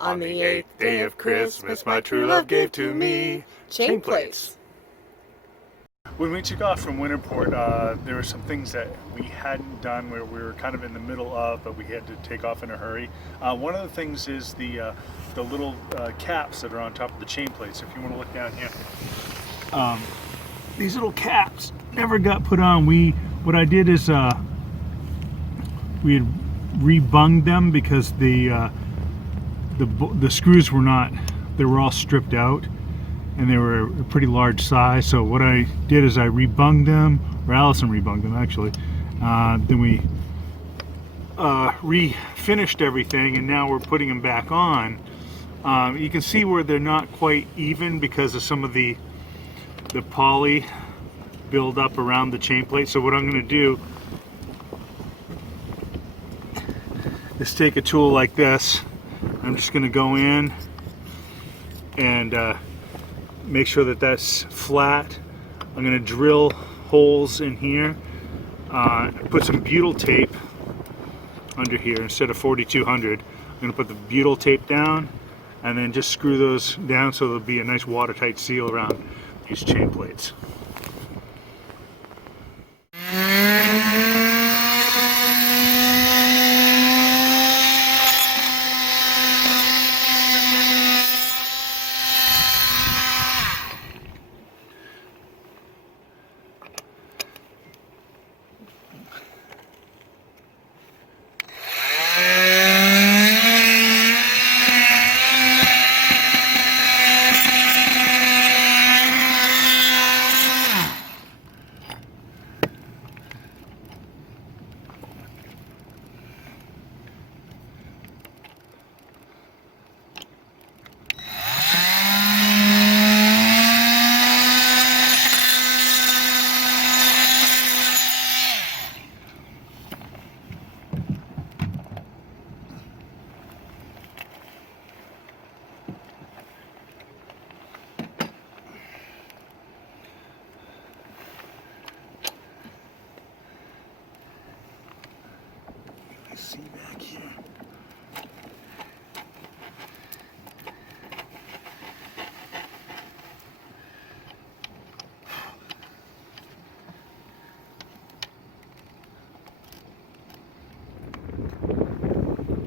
On the 8th day of Christmas, my true love gave to me chain plates. When we took off from Newport, there were some things that we hadn't done where we were kind of in the middle of, but we had to take off in a hurry. One of the things is the little caps that are on top of the chain plates. If you want to look down here, these little caps never got put on. What I did is we had rebunged them because the screws were not, they were all stripped out and they were a pretty large size. So what I did is I rebunged them, or Allison rebunged them actually. Then we refinished everything, and now we're putting them back on. You can see where they're not quite even because of some of the poly build up around the chain plate. So what I'm going to do is take a tool like this. I'm just going to go in and make sure that that's flat. I'm going to drill holes in here, put some butyl tape under here instead of 4200. I'm going to put the butyl tape down and then just screw those down so there'll be a nice watertight seal around these chain plates. See back here.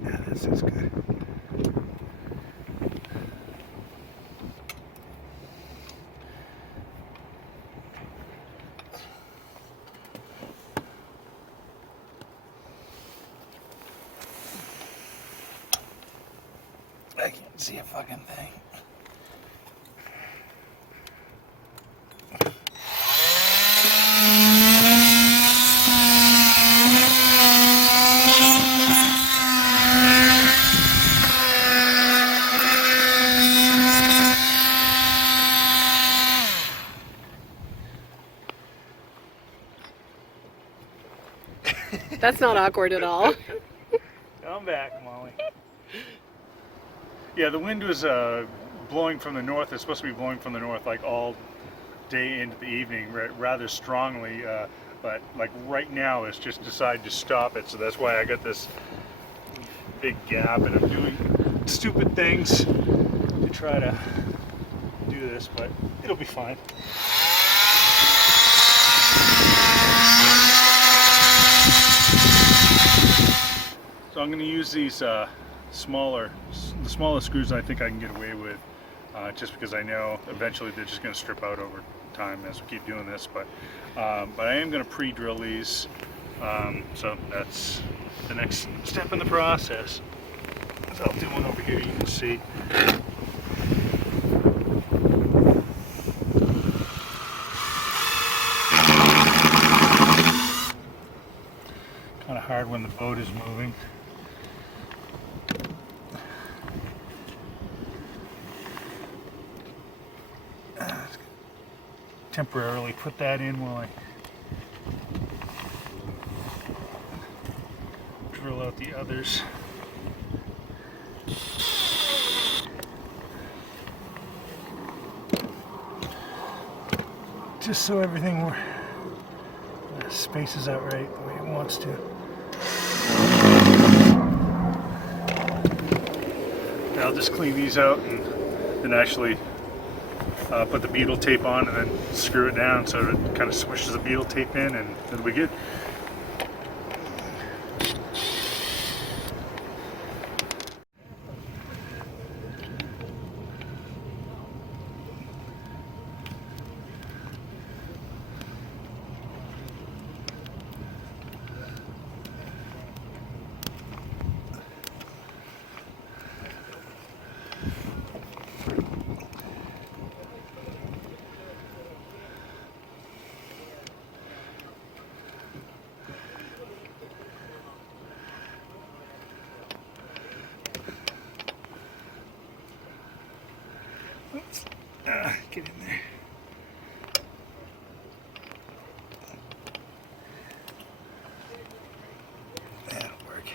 Yeah, this is good. I can't see a fucking thing. That's not awkward at all. I'm back, Molly. Yeah, the wind was blowing from the north. It's supposed to be blowing from the north like all day into the evening, rather strongly. But like right now, it's just decided to stop it. So that's why I got this big gap, and I'm doing stupid things to try to do this, but it'll be fine. So I'm going to use these the smallest screws I think I can get away with, just because I know eventually they're just going to strip out over time as we keep doing this. But I am going to pre-drill these, so that's the next step in the process. So I'll do one over here. You can see. Kind of hard when the boat is moving. Temporarily put that in while I drill out the others. Just so everything spaces out right the way it wants to. I'll just clean these out and then actually put the beetle tape on and then screw it down so it kind of swishes the beetle tape in, and it'll be good. Oops. Get in there. That'll work.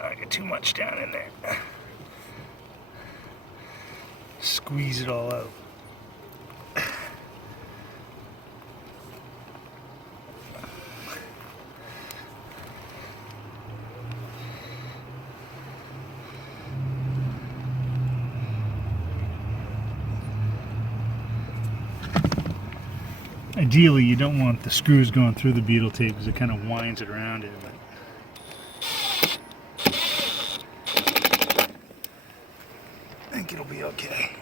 I get too much down in there. Squeeze it all out. Ideally, you don't want the screws going through the beetle tape because it kind of winds it around it. But I think it'll be okay.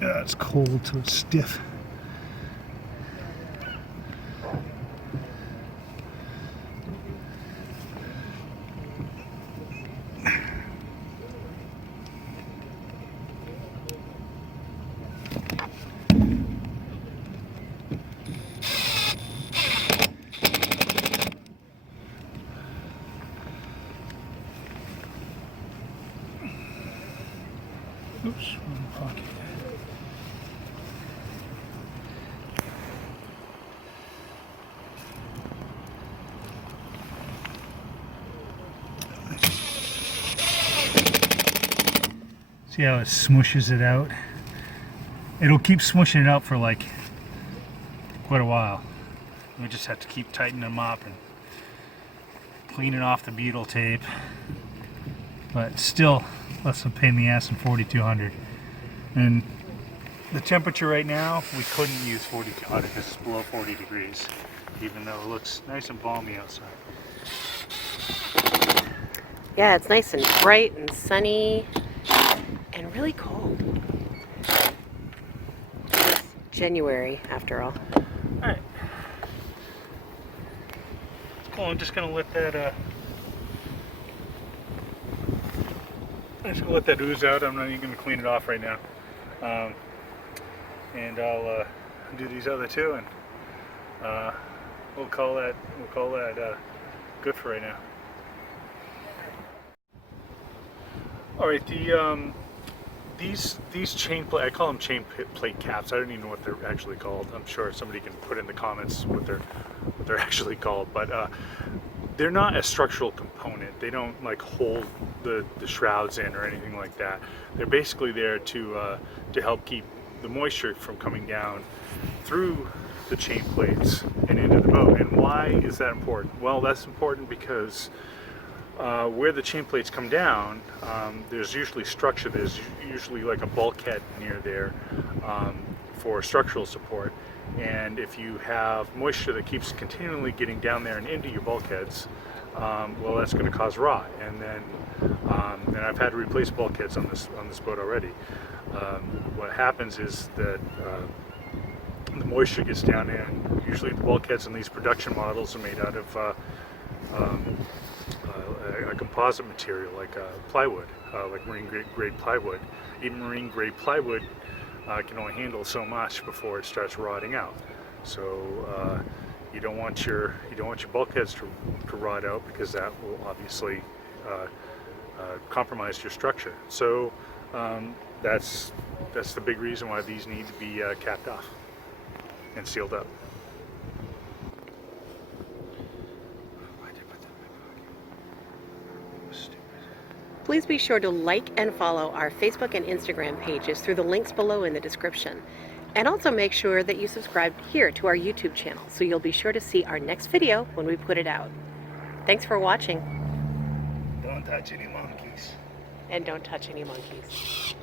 It's cold, so it's stiff. Oops, wrong pocket. See how it smushes it out? It'll keep smushing it out for like quite a while. We just have to keep tightening them up and cleaning off the beetle tape. But still less of a pain in the ass than 4200. And the temperature right now, we couldn't use 4200 because it's below 40 degrees, even though it looks nice and balmy outside. Yeah, it's nice and bright and sunny and really cold. It's January, after all. Alright. Cool, I'm just gonna let that I'm just gonna let that ooze out. I'm not even gonna clean it off right now. And I'll do these other two, and we'll call that good for right now. All right, these chain plate, I call them chain plate caps. I don't even know what they're actually called. I'm sure somebody can put in the comments what they're actually called, but they're not a structural component. They don't like hold the shrouds in or anything like that. They're basically there to help keep the moisture from coming down through the chain plates and into the boat. And why is that important? Well, that's important because where the chain plates come down, there's usually structure. There's usually like a bulkhead near there for structural support. And if you have moisture that keeps continually getting down there and into your bulkheads, well, that's going to cause rot. And then, and I've had to replace bulkheads on this boat already. What happens is that the moisture gets down there, and usually the bulkheads in these production models are made out of a composite material like plywood, like marine grade plywood. Even marine grade plywood can only handle so much before it starts rotting out. So you don't want your bulkheads to rot out, because that will obviously compromise your structure. So that's the big reason why these need to be capped off and sealed up. Please be sure to like and follow our Facebook and Instagram pages through the links below in the description. And also make sure that you subscribe here to our YouTube channel so you'll be sure to see our next video when we put it out. Thanks for watching. Don't touch any monkeys. And don't touch any monkeys.